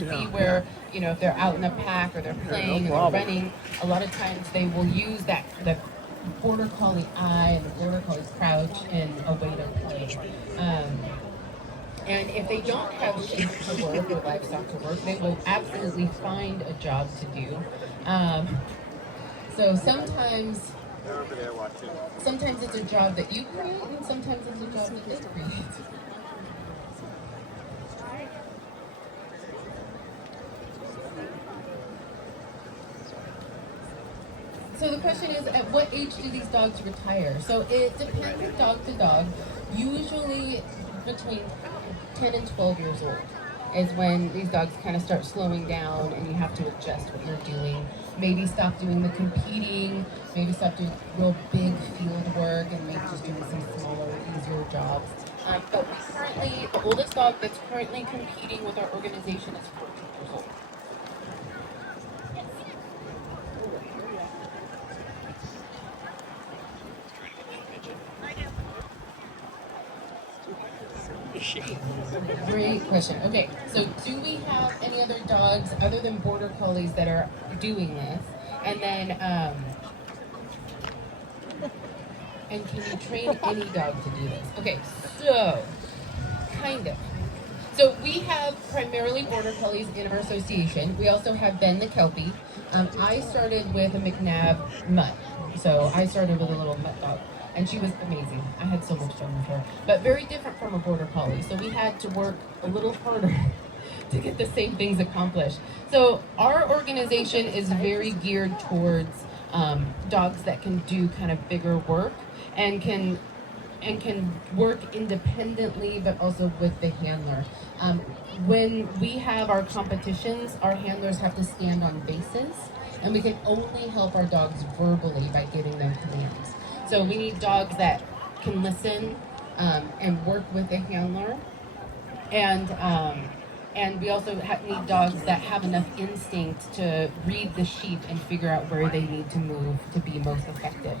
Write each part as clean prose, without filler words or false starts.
you'll see where, if they're out in a pack or they're playing and they're running, a lot of times they will use the border collie eye and the border collie crouch in a way to play. And if they don't have sheep to work or livestock to work, they will absolutely find a job to do. So sometimes it's a job that you create, and sometimes it's a job that they create. So the question is, at what age do these dogs retire? So it depends dog to dog. Usually between 10 and 12 years old is when these dogs kind of start slowing down and you have to adjust what you're doing. Maybe stop doing the competing, maybe stop doing real big field work and maybe just doing some smaller, easier jobs. But the oldest dog that's currently competing with our organization is 14 years old. Great question. Okay, so do we have any other dogs other than border collies that are doing this? And then, and can you train any dog to do this? Okay, so kind of. So we have primarily border collies in our association. We also have Ben the Kelpie. I started with a McNab mutt. So I started with a little mutt dog. And she was amazing. I had so much fun with her. But very different from a border collie. So we had to work a little harder to get the same things accomplished. So our organization is very geared towards dogs that can do kind of bigger work and can work independently, but also with the handler. When we have our competitions, our handlers have to stand on bases, and we can only help our dogs verbally by giving them commands. So we need dogs that can listen and work with the handler, and we also need dogs that have enough instinct to read the sheep and figure out where they need to move to be most effective.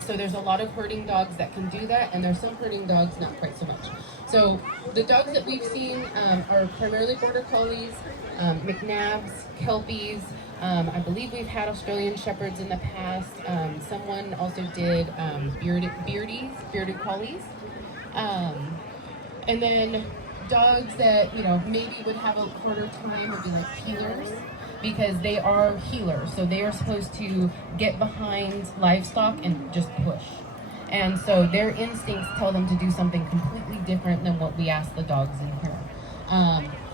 So there's a lot of herding dogs that can do that, and there's some herding dogs not quite so much. So the dogs that we've seen are primarily border collies, McNabs, Kelpies. I believe we've had Australian Shepherds in the past. Someone also did bearded collies. And then dogs that, maybe would have a harder time would be like healers, because they are healers. So they are supposed to get behind livestock and just push. And so their instincts tell them to do something completely different than what we ask the dogs in here.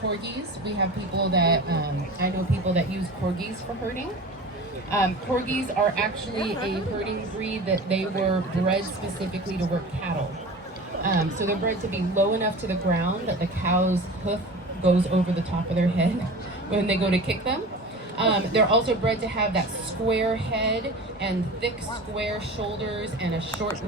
Corgis, we have people that, I know people that use corgis for herding. Corgis are actually a herding breed that they were bred specifically to work cattle. So they're bred to be low enough to the ground that the cow's hoof goes over the top of their head when they go to kick them. They're also bred to have that square head and thick square shoulders and a short